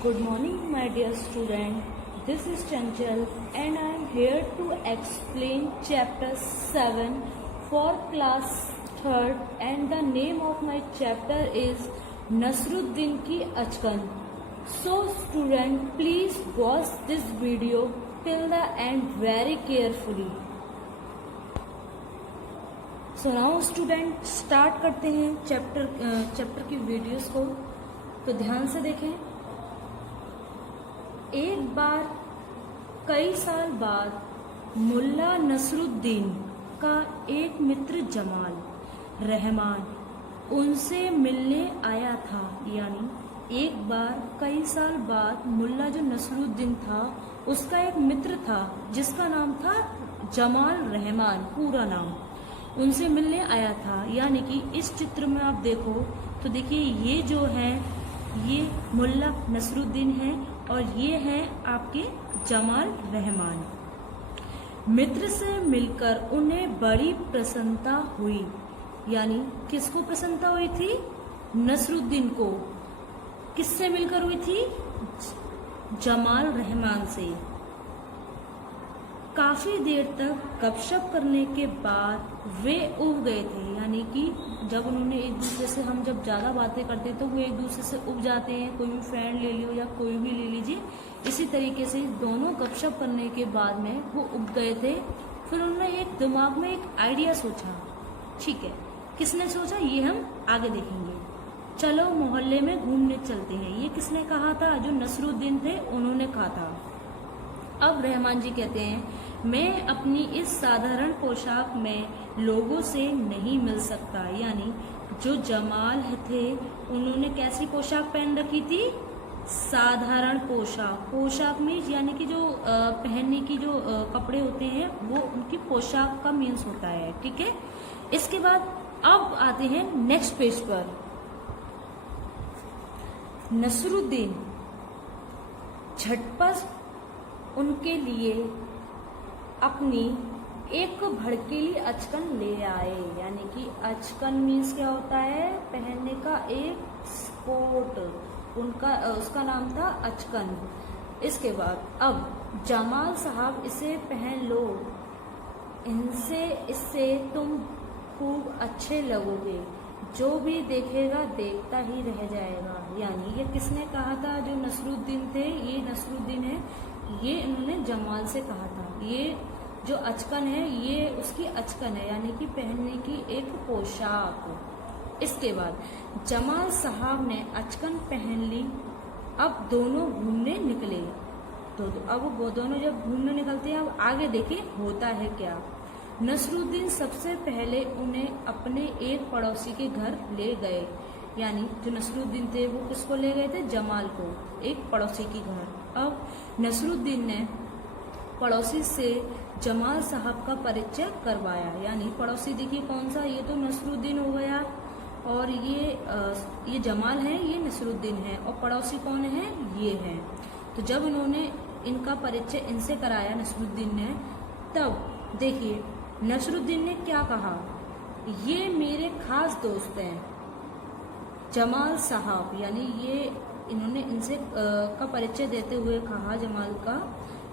Good morning, my dear student. This is Chanchal and I am here to explain chapter 7 for class 3rd, and the name of my chapter is Nasruddin Ki Achkan. So student, please watch this video till the end very carefully. So now student, start करते हैं chapter की videos को, तो ध्यान से देखें। एक बार कई साल बाद मुल्ला नसरुद्दीन का एक मित्र जमाल रहमान उनसे मिलने आया था। यानी एक बार कई साल बाद मुल्ला जो नसरुद्दीन था उसका एक मित्र था जिसका नाम था जमाल रहमान, पूरा नाम, उनसे मिलने आया था। यानी कि इस चित्र में आप देखो तो देखिए ये जो है ये मुल्ला नसरुद्दीन है और ये हैं आपके जमाल रहमान। मित्र से मिलकर उन्हें बड़ी प्रसन्नता हुई। यानी किसको प्रसन्नता हुई थी? नसरुद्दीन को। किससे मिलकर हुई थी? जमाल रहमान से। काफी देर तक गपशप करने के बाद वे उब गए थे। यानी कि जब उन्होंने एक दूसरे से, हम जब ज्यादा बातें करते तो वो एक दूसरे से उब जाते हैं। कोई भी फ्रेंड ले लियो या कोई भी ले लीजिए, इसी तरीके से दोनों गपशप करने के बाद में वो उब गए थे। फिर उन्होंने एक दिमाग में एक आइडिया सोचा। ठीक है, किसने सोचा ये हम आगे देखेंगे। चलो मोहल्ले में घूमने चलते हैं, ये किसने कहा था? जो नसरुद्दीन थे उन्होंने कहा था। अब रहमान जी कहते हैं, मैं अपनी इस साधारण पोशाक में लोगों से नहीं मिल सकता। यानी जो जमाल थे उन्होंने कैसी पोशाक पहन रखी थी? साधारण पोशाक। पोशाक में यानी कि जो पहनने की जो कपड़े होते हैं वो उनकी पोशाक का मीन्स होता है। ठीक है, इसके बाद अब आते हैं नेक्स्ट पेज पर। नसरुद्दीन झटपट उनके लिए अपनी एक भड़कीली अचकन ले आए। यानी कि अचकन मीन्स क्या होता है? पहनने का एक कोट, उनका उसका नाम था अचकन। इसके बाद अब जमाल साहब इसे पहन लो, इससे तुम खूब अच्छे लगोगे, जो भी देखेगा देखता ही रह जाएगा। यानी ये किसने कहा था? जो नसरुद्दीन थे, ये नसरुद्दीन है, ये इन्होंने जमाल से कहा था। ये जो अचकन है ये उसकी अचकन है, यानी कि पहनने की एक पोशाक। इसके बाद जमाल साहब ने अचकन पहन ली। अब दोनों घूमने निकले। तो अब वो दोनों जब घूमने निकलते हैं, अब आगे देखिए होता है क्या। नसरुद्दीन सबसे पहले उन्हें अपने एक पड़ोसी के घर ले गए। यानी जो नसरुद्दीन थे वो किसको ले गए थे? जमाल को, एक पड़ोसी के घर। अब नसरुद्दीन ने पड़ोसी से जमाल साहब का परिचय करवाया। यानी पड़ोसी देखिए कौन सा? ये तो नसरुद्दीन हो गया, और ये जमाल है, ये नसरुद्दीन है, और पड़ोसी कौन है? ये है। तो जब उन्होंने इनका परिचय इनसे कराया नसरुद्दीन ने, तब देखिए नसरुद्दीन ने क्या कहा? ये मेरे खास दोस्त हैं जमाल साहब। यानी ये इन्होंने इनसे का परिचय देते हुए कहा जमाल का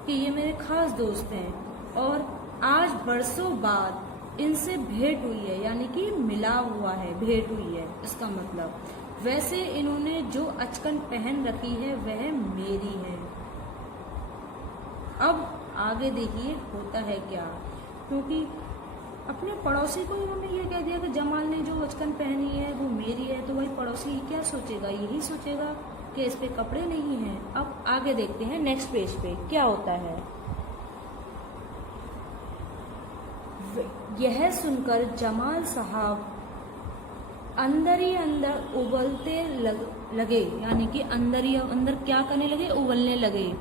कि ये मेरे खास दोस्त हैं और आज बरसों बाद इनसे भेंट हुई है। यानी कि मिलाव हुआ है, भेंट हुई है इसका मतलब। वैसे इन्होंने जो अचकन पहन रखी है वह मेरी है। अब आगे देखिए होता है क्या, क्योंकि अपने पड़ोसी को इन्होंने ये कह दिया कि जमाल ने जो अचकन पहनी है वो मेरी है, तो वही पड़ोसी क्या सोचेगा? यही सोचेगा कि इस पे कपड़े नहीं हैं। अब आगे देखते हैं नेक्स्ट पेज पे क्या होता है। यह सुनकर जमाल साहब अंदर ही अंदर उबलते लगे। यानी कि अंदर ही अंदर क्या करने लगे? उबलने लगे।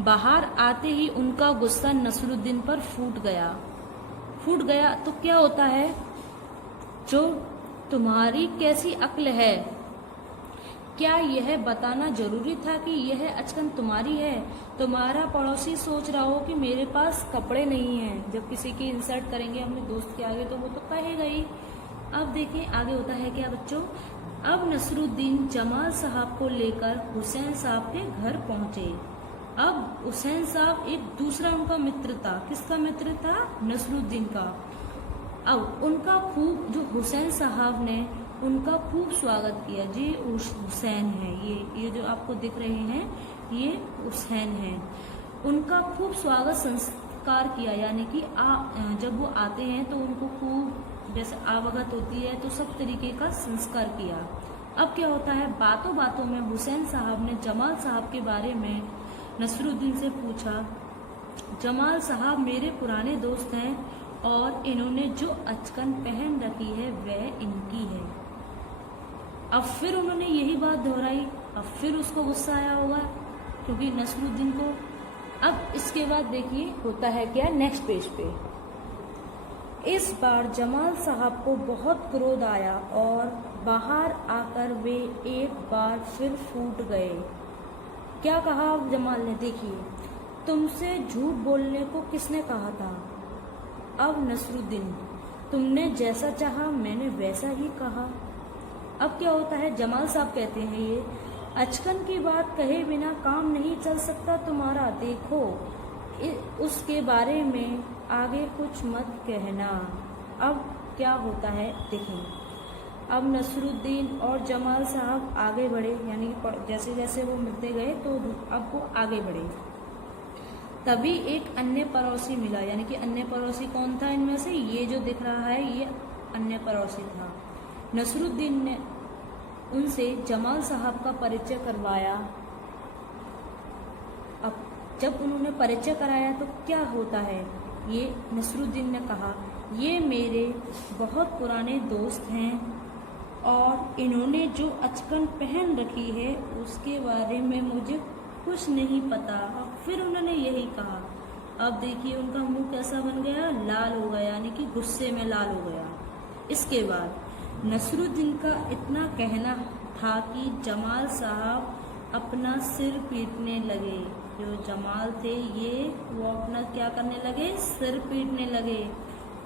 बाहर आते ही उनका गुस्सा नसरुद्दीन पर फूट गया। तो क्या होता है? जो तुम्हारी कैसी अक्ल है, क्या यह बताना जरूरी था कि यह अचकन तुम्हारी है? तुम्हारा पड़ोसी सोच रहा हो कि मेरे पास कपड़े नहीं हैं। जब किसी की इंसल्ट करेंगे अपने दोस्त के आगे तो वो तो कहेगा ही अब देखिए आगे होता है क्या बच्चों, अब नसरुद्दीन जमाल साहब को लेकर हुसैन साहब के घर पहुंचे। अब हुसैन साहब एक दूसरा उनका मित्र था, किसका मित्र था, नसरुद्दीन का। अब उनका खूब, जो हुसैन साहब ने उनका खूब स्वागत किया। जी हुसैन है, ये जो आपको दिख रहे हैं ये हुसैन है। उनका खूब स्वागत संस्कार किया, यानी कि जब वो आते हैं तो उनको खूब जैसे आवागत होती है तो सब तरीके का संस्कार किया। अब क्या होता है, बातों बातों में हुसैन साहब ने जमाल साहब के बारे में नसरुद्दीन से पूछा। जमाल साहब मेरे पुराने दोस्त हैं और इन्होंने जो अचकन पहन रखी है वह इनकी है। अब फिर उन्होंने यही बात दोहराई। अब फिर उसको गुस्सा आया होगा क्योंकि नसरुद्दीन को। अब इसके बाद देखिए होता है क्या नेक्स्ट पेज पे, इस बार जमाल साहब को बहुत क्रोध आया और बाहर आकर वे एक बार फिर फूट गए। क्या कहा जमाल ने, देखिए, तुमसे झूठ बोलने को किसने कहा था। अब नसरुद्दीन, तुमने जैसा चाहा मैंने वैसा ही कहा। अब क्या होता है, जमाल साहब कहते हैं ये अचकन की बात कहे बिना काम नहीं चल सकता तुम्हारा, देखो उसके बारे में आगे कुछ मत कहना। अब क्या होता है देखें, अब नसरुद्दीन और जमाल साहब आगे बढ़े, यानी जैसे जैसे वो मिलते गए तो अब वो आगे बढ़े। तभी एक अन्य पड़ोसी मिला, यानी कि अन्य पड़ोसी कौन था इनमें से, ये जो दिख रहा है ये अन्य पड़ोसी था। नसरुद्दीन ने उनसे जमाल साहब का परिचय करवाया। अब जब उन्होंने परिचय कराया तो क्या होता है, ये नसरुद्दीन ने कहा ये मेरे बहुत पुराने दोस्त हैं और इन्होंने जो अचकन पहन रखी है उसके बारे में मुझे कुछ नहीं पता। अब फिर उन्होंने यही कहा। अब देखिए उनका मुंह कैसा बन गया, लाल हो गया, यानी कि गुस्से में लाल हो गया। इसके बाद नसरुद्दीन का इतना कहना था कि जमाल साहब अपना सिर पीटने लगे। जो जमाल थे ये वो अपना क्या करने लगे, सिर पीटने लगे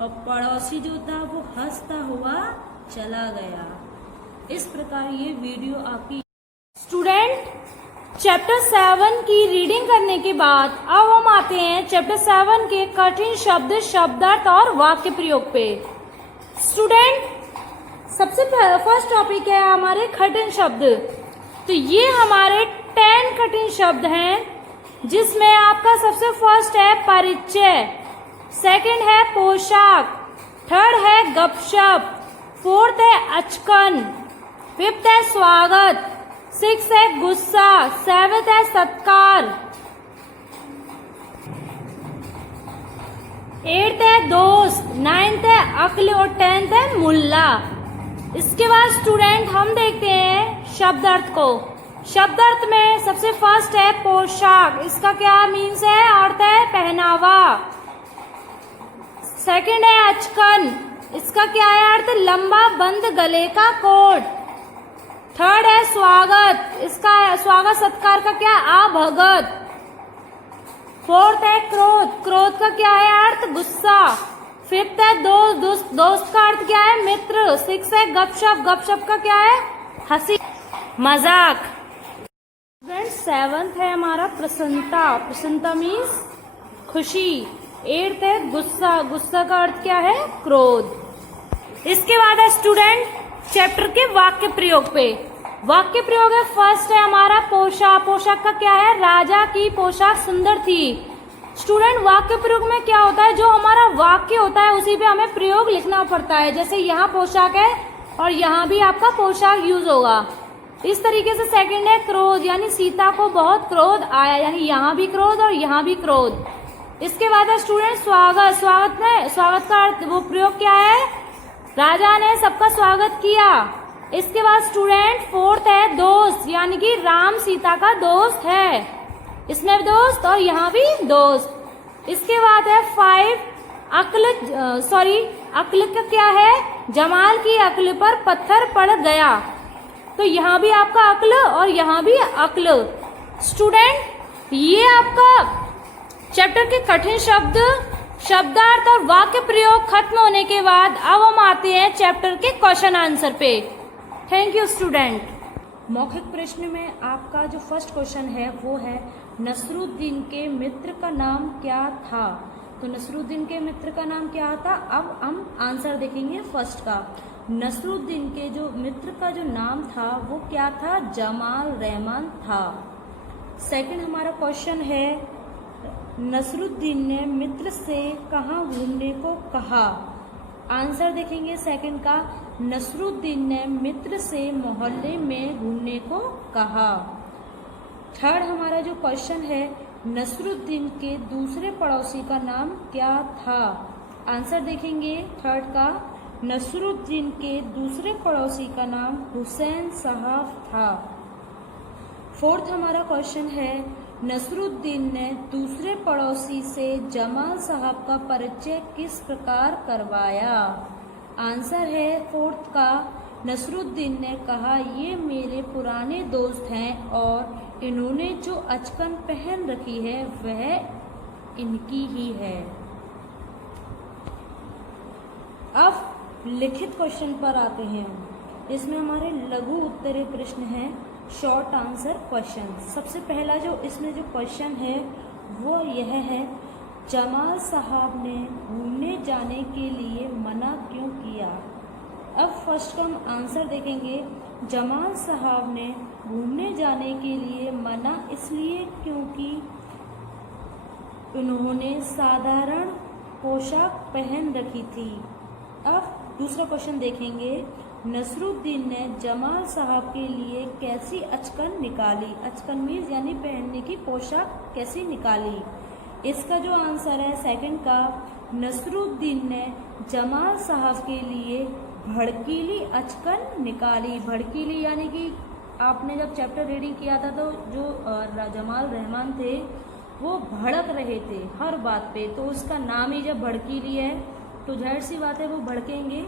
और पड़ोसी जो था वो हंसता हुआ चला गया। इस प्रकार ये वीडियो आपकी स्टूडेंट चैप्टर 7 की रीडिंग करने के बाद अब हम आते हैं चैप्टर 7 के कठिन शब्द, शब्दार्थ और वाक्य प्रयोग पे। स्टूडेंट सबसे फर्स्ट टॉपिक है हमारे कठिन शब्द। तो ये हमारे 10 कठिन शब्द हैं जिसमें आपका सबसे फर्स्ट है परिचय, सेकंड है पोशाक, थर्ड है गपशप, फोर्थ है अचकन, फिफ्थ है स्वागत, सिक्स है गुस्सा, सेवेंथ है सत्कार, एट्थ है दोस्त, नाइन्थ है अक्ल और 10th है मुल्ला। इसके बाद स्टूडेंट हम देखते हैं शब्दार्थ को। शब्दार्थ में सबसे फर्स्ट है पोशाक, इसका क्या मीन्स है, अर्थ है पहनावा। सेकंड है अचकन, इसका क्या है अर्थ, लंबा बंद गले का कोट। थर्ड है स्वागत, इसका स्वागत सत्कार का क्या, आभगत। फोर्थ है क्रोध, क्रोध का क्या है अर्थ, गुस्सा। फिफ्थ है दोस्त, दोस्त का अर्थ क्या है, मित्र। सिक्स है गपशप, गपशप का क्या है, हंसी मजाक। फ्रेंड्स सेवंथ है हमारा प्रसन्नता, प्रसन्नता मीन्स खुशी। एट्थ है गुस्सा, गुस्सा का अर्थ क्या है, क्रोध। इसके बाद है स्टूडेंट चैप्टर के वाक्य प्रयोग पे। वाक्य प्रयोग है फर्स्ट है हमारा पोशाक, पोशाक का क्या है, राजा की पोशाक सुंदर थी। स्टूडेंट वाक्य प्रयोग में क्या होता है, जो हमारा वाक्य होता है उसी पे हमें प्रयोग लिखना पड़ता है। जैसे यहाँ पोशाक है और यहाँ भी आपका पोशाक यूज होगा। इस तरीके से सेकंड है क्रोध, यानी सीता को बहुत क्रोध आया, यानी यहाँ भी क्रोध और यहाँ भी क्रोध। इसके बाद है स्टूडेंट स्वागत, स्वागत का अर्थ वो प्रयोग क्या है, राजा ने सबका स्वागत किया। इसके बाद स्टूडेंट फोर्थ है दोस्त, यानी कि राम सीता का दोस्त है, इसमें दोस्त और यहाँ भी दोस्त। इसके बाद है 5 अक्ल का क्या है, जमाल की अक्ल पर पत्थर पड़ गया। तो यहाँ भी आपका अक्ल और यहाँ भी अक्ल। स्टूडेंट ये आपका चैप्टर के कठिन शब्द शब्दार्थ और वाक्य प्रयोग खत्म होने के बाद अब हम आते हैं चैप्टर के क्वेश्चन आंसर पे। Thank you student. मौखिक प्रश्न में आपका जो फर्स्ट क्वेश्चन है वो है नसरुद्दीन के मित्र का नाम क्या था। तो नसरुद्दीन के मित्र का नाम क्या था। अब हम आंसर देखेंगे फर्स्ट का। नसरुद्दीन के जो मित्र का जो नाम था वो क्या था, जमाल रहमान था। सेकंड हमारा क्वेश्चन है नसरुद्दीन ने मित्र से कहाँ घूमने को कहा। आंसर देखेंगे सेकंड का, नसरुद्दीन ने मित्र से मोहल्ले में घूमने को कहा। थर्ड हमारा जो क्वेश्चन है नसरुद्दीन के दूसरे पड़ोसी का नाम क्या था। आंसर देखेंगे थर्ड का, नसरुद्दीन के दूसरे पड़ोसी का नाम हुसैन साहब था। फोर्थ हमारा क्वेश्चन है नसरुद्दीन ने दूसरे पड़ोसी से जमाल साहब का परिचय किस प्रकार करवाया। आंसर है फोर्थ का, नसरुद्दीन ने कहा ये मेरे पुराने दोस्त हैं और इन्होंने जो अचकन पहन रखी है वह इनकी ही है। अब लिखित क्वेश्चन पर आते हैं। इसमें हमारे लघु उत्तरीय प्रश्न हैं, शॉर्ट आंसर क्वेश्चन। सबसे पहला जो इसमें जो क्वेश्चन है वो यह है, जमाल साहब ने घूमने जाने के लिए मना क्यों किया। अब फर्स्ट का हम आंसर देखेंगे, जमाल साहब ने घूमने जाने के लिए मना इसलिए क्योंकि उन्होंने साधारण पोशाक पहन रखी थी। अब दूसरा क्वेश्चन देखेंगे, नसरुद्दीन ने जमाल साहब के लिए कैसी अचकन निकाली। अचकन मीन्स यानी पहनने की पोशाक कैसी निकाली। इसका जो आंसर है सेकंड का, नसरुद्दीन ने जमाल साहब के लिए भड़कीली अचकन निकाली। भड़कीली यानी कि आपने जब चैप्टर रीडिंग किया था तो जो जमाल रहमान थे वो भड़क रहे थे हर बात पे, तो उसका नाम ही जब भड़कीली है तो जाहिर सी बात है वो भड़केंगे।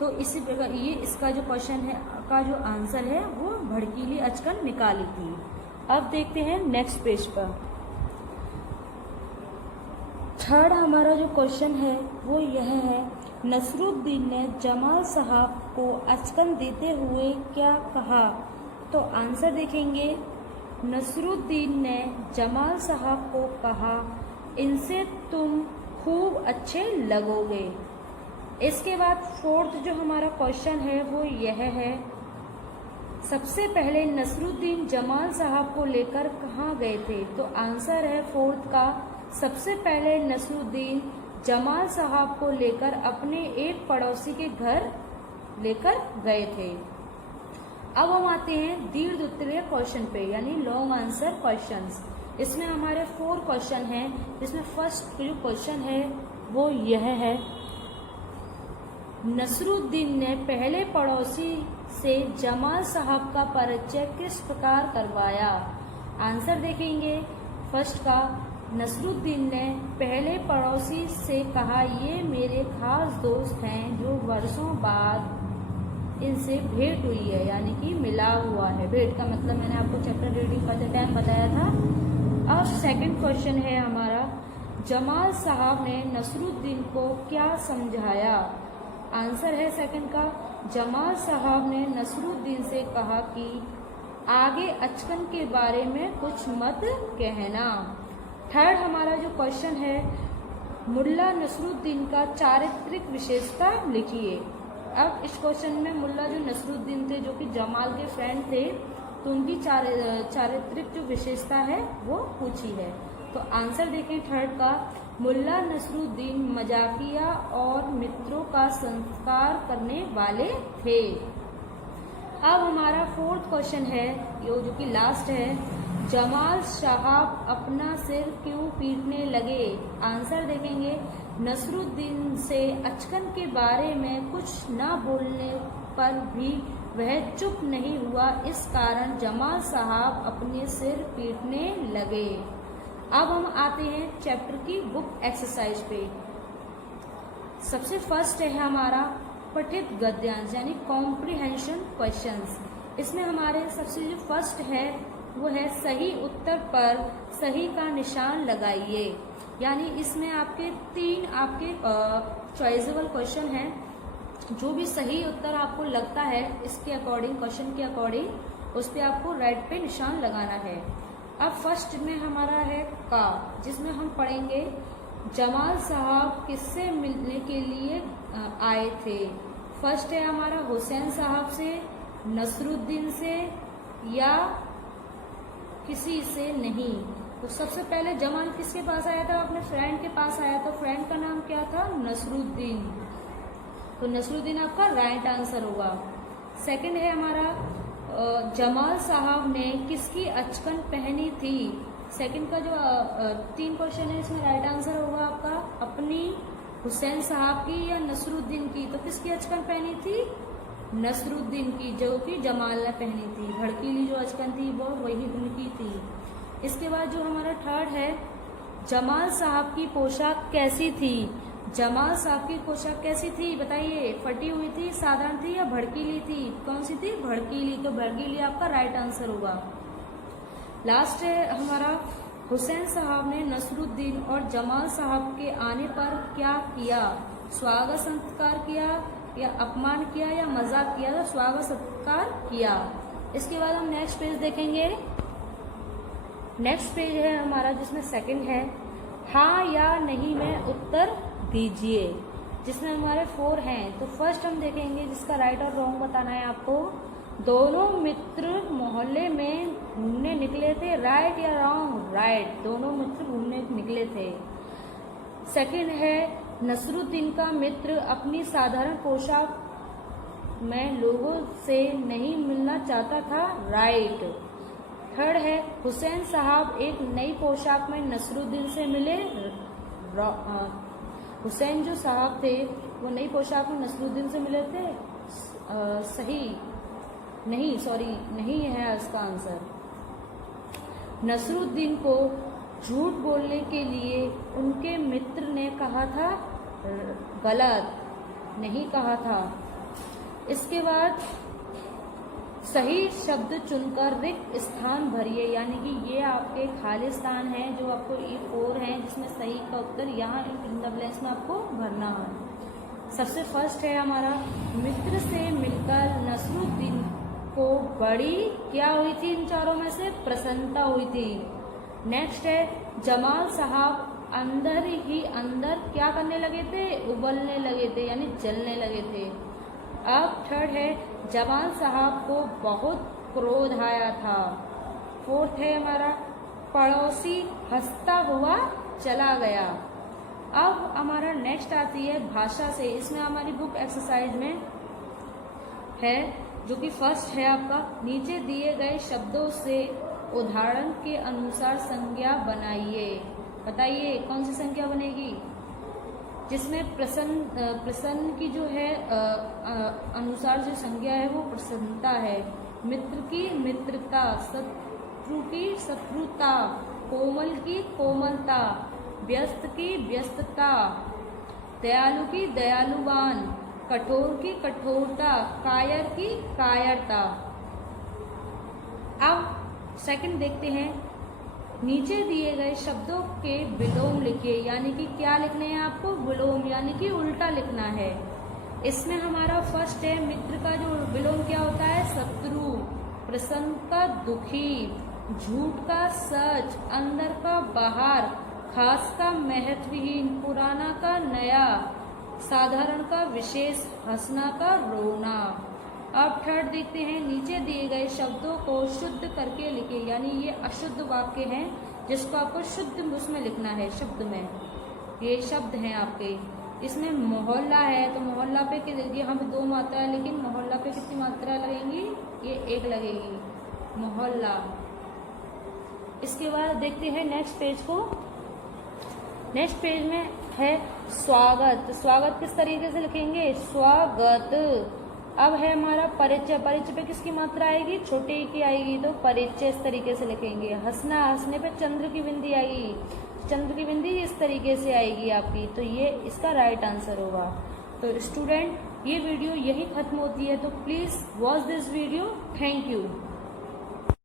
तो इसी प्रकार ये इसका जो क्वेश्चन है का जो आंसर है वो भड़कीली अचकन निकाली थी। अब देखते हैं नेक्स्ट पेज पर। थर्ड हमारा जो क्वेश्चन है वो यह है, नसरुद्दीन ने जमाल साहब को अचकन देते हुए क्या कहा। तो आंसर देखेंगे, नसरुद्दीन ने जमाल साहब को कहा इनसे तुम खूब अच्छे लगोगे। इसके बाद फोर्थ जो हमारा क्वेश्चन है वो यह है, सबसे पहले नसरुद्दीन जमाल साहब को लेकर कहाँ गए थे। तो आंसर है फोर्थ का, सबसे पहले नसरुद्दीन जमाल साहब को लेकर अपने एक पड़ोसी के घर लेकर गए थे। अब हम आते हैं दीर्घ उत्तरीय क्वेश्चन पे यानी लॉन्ग आंसर क्वेश्चंस। इसमें हमारे 4 क्वेश्चन हैं, जिसमें फर्स्ट जो क्वेश्चन है वो यह है, नसरुद्दीन ने पहले पड़ोसी से जमाल साहब का परिचय किस प्रकार करवाया। आंसर देखेंगे फर्स्ट का, नसरुद्दीन ने पहले पड़ोसी से कहा ये मेरे खास दोस्त हैं जो वर्षों बाद इनसे भेंट हुई है, यानी कि मिला हुआ है। भेंट का मतलब मैंने आपको चैप्टर रीडिंग करते टाइम बताया था। अब सेकंड क्वेश्चन है हमारा, जमाल साहब ने नसरुद्दीन को क्या समझाया। आंसर है सेकंड का, जमाल साहब ने नसरुद्दीन से कहा कि आगे अचकन के बारे में कुछ मत कहना। थर्ड हमारा जो क्वेश्चन है, मुल्ला नसरुद्दीन का चारित्रिक विशेषता लिखिए। अब इस क्वेश्चन में मुल्ला जो नसरुद्दीन थे जो कि जमाल के फ्रेंड थे, तो उनकी चारित्रिक जो विशेषता है वो पूछी है। तो आंसर देखें थर्ड का, मुल्ला नसरुद्दीन मजाकिया और मित्रों का संस्कार करने वाले थे। अब हमारा फोर्थ क्वेश्चन है जो कि लास्ट है, जमाल साहब अपना सिर क्यों पीटने लगे। आंसर देखेंगे, नसरुद्दीन से अचकन के बारे में कुछ न बोलने पर भी वह चुप नहीं हुआ, इस कारण जमाल साहब अपने सिर पीटने लगे। अब हम आते हैं चैप्टर की बुक एक्सरसाइज पे। सबसे फर्स्ट है हमारा पठित गद्यांश यानी कॉम्प्रिहेंशन क्वेश्चंस। इसमें हमारे सबसे जो फर्स्ट है वो है सही उत्तर पर सही का निशान लगाइए। यानी इसमें आपके 3 आपके चॉइसेबल क्वेश्चन हैं। जो भी सही उत्तर आपको लगता है इसके अकॉर्डिंग, क्वेश्चन के अकॉर्डिंग, उस पे आपको राइट पे निशान लगाना है। अब फर्स्ट में हमारा है का, जिसमें हम पढ़ेंगे जमाल साहब किससे मिलने के लिए आए थे। फर्स्ट है हमारा हुसैन साहब से, नसरुद्दीन से या किसी से नहीं। तो सबसे पहले जमाल किसके पास आया था? अपने फ्रेंड के पास आया। तो फ्रेंड का नाम क्या था? नसरुद्दीन। तो नसरुद्दीन आपका राइट आंसर होगा। सेकंड है हमारा जमाल साहब ने किसकी अचकन पहनी थी। सेकंड का जो 3 क्वेश्चन है इसमें राइट आंसर होगा आपका अपनी हुसैन साहब की या नसरुद्दीन की। तो किसकी अचकन पहनी थी? नसरुद्दीन की, जो कि जमाल ने पहनी थी। भड़कीली जो अचकन थी वो वही उनकी थी। इसके बाद जो हमारा थर्ड है जमाल साहब की पोशाक कैसी थी। जमाल साहब की पोशाक कैसी थी बताइए? फटी हुई थी, साधारण थी या भड़कीली थी? कौन सी थी? भड़कीली। तो भड़कीली आपका राइट आंसर होगा। लास्ट है हमारा हुसैन साहब ने नसरुद्दीन और जमाल साहब के आने पर क्या किया। स्वागत सत्कार किया या अपमान किया या मजाक किया? तो स्वागत सत्कार किया। इसके बाद हम नेक्स्ट पेज देखेंगे। नेक्स्ट पेज है हमारा जिसमें सेकंड है हाँ या नहीं में उत्तर दीजिए, जिसमें हमारे 4 हैं। तो फर्स्ट हम देखेंगे जिसका राइट और रॉन्ग बताना है आपको। दोनों मित्र मोहल्ले में घूमने निकले थे, राइट या रॉन्ग? राइट, दोनों मित्र घूमने निकले थे। सेकंड है नसरुद्दीन का मित्र अपनी साधारण पोशाक में लोगों से नहीं मिलना चाहता था, राइट। थर्ड है हुसैन साहब एक नई पोशाक में नसरुद्दीन से मिले। हुसैन जो साहब थे वो नई पोशाक में नसरुद्दीन से मिले थे। नहीं है इसका आंसर। नसरुद्दीन को झूठ बोलने के लिए उनके मित्र ने कहा था, गलत, नहीं कहा था। इसके बाद सही शब्द चुनकर रिक्त स्थान भरिए, यानी कि ये आपके खाली स्थान है जो आपको E4 है, जिसमें सही का उत्तर यहाँ इन द ब्लैंक्स में आपको भरना है। सबसे फर्स्ट है हमारा मित्र से मिलकर नसरुद्दीन को बड़ी क्या हुई थी? इन चारों में से प्रसन्नता हुई थी। नेक्स्ट है जमाल साहब अंदर ही अंदर क्या करने लगे थे? उबलने लगे थे, यानी जलने लगे थे। अब थर्ड है जमाल साहब को बहुत क्रोध आया था। फोर्थ है हमारा पड़ोसी हंसता हुआ चला गया। अब हमारा नेक्स्ट आती है भाषा से। इसमें हमारी बुक एक्सरसाइज में है जो कि फर्स्ट है आपका नीचे दिए गए शब्दों से उदाहरण के अनुसार संज्ञा बनाइए। बताइए कौन सी संख्या बनेगी? जिसमें प्रसन्न की जो है अनुसार जो संज्ञा है वो प्रसन्नता है। मित्र की मित्रता, शत्रु की शत्रुता, कोमल की कोमलता, व्यस्त की व्यस्तता, दयालु की दयालुवान, कठोर की कठोरता, कायर की कायरता। अब सेकंड देखते हैं। नीचे दिए गए शब्दों के विलोम लिखिए, यानी कि क्या लिखने हैं आपको? विलोम, यानी कि उल्टा लिखना है। इसमें हमारा फर्स्ट है मित्र का जो विलोम क्या होता है? शत्रु। प्रसन्न का दुखी, झूठ का सच, अंदर का बाहर, खास का महत्वहीन, पुराना का नया, साधारण का विशेष, हंसना का रोना। अब थर्ड देखते हैं। नीचे दिए गए शब्दों को शुद्ध करके लिखिए, यानी ये अशुद्ध वाक्य हैं जिसको आपको शुद्ध उसमें लिखना है। शब्द में ये शब्द हैं आपके। इसमें मोहल्ला है तो मोहल्ला पे ये हम 2 मात्रा है, लेकिन मोहल्ला पे कितनी मात्रा लगेंगी? ये 1 लगेगी, मोहल्ला। इसके बाद देखते हैं नेक्स्ट पेज को। नेक्स्ट पेज में है स्वागत। स्वागत किस तरीके से लिखेंगे? स्वागत। अब है हमारा परिचय। परिचय पे किसकी मात्रा आएगी? छोटे की आएगी, तो परिचय इस तरीके से लिखेंगे। हंसना, हंसने पे चंद्र की बिंदी आएगी, चंद्र की बिंदी इस तरीके से आएगी आपकी, तो ये इसका राइट आंसर होगा। तो स्टूडेंट ये वीडियो यही खत्म होती है, तो please watch this video. Thank you.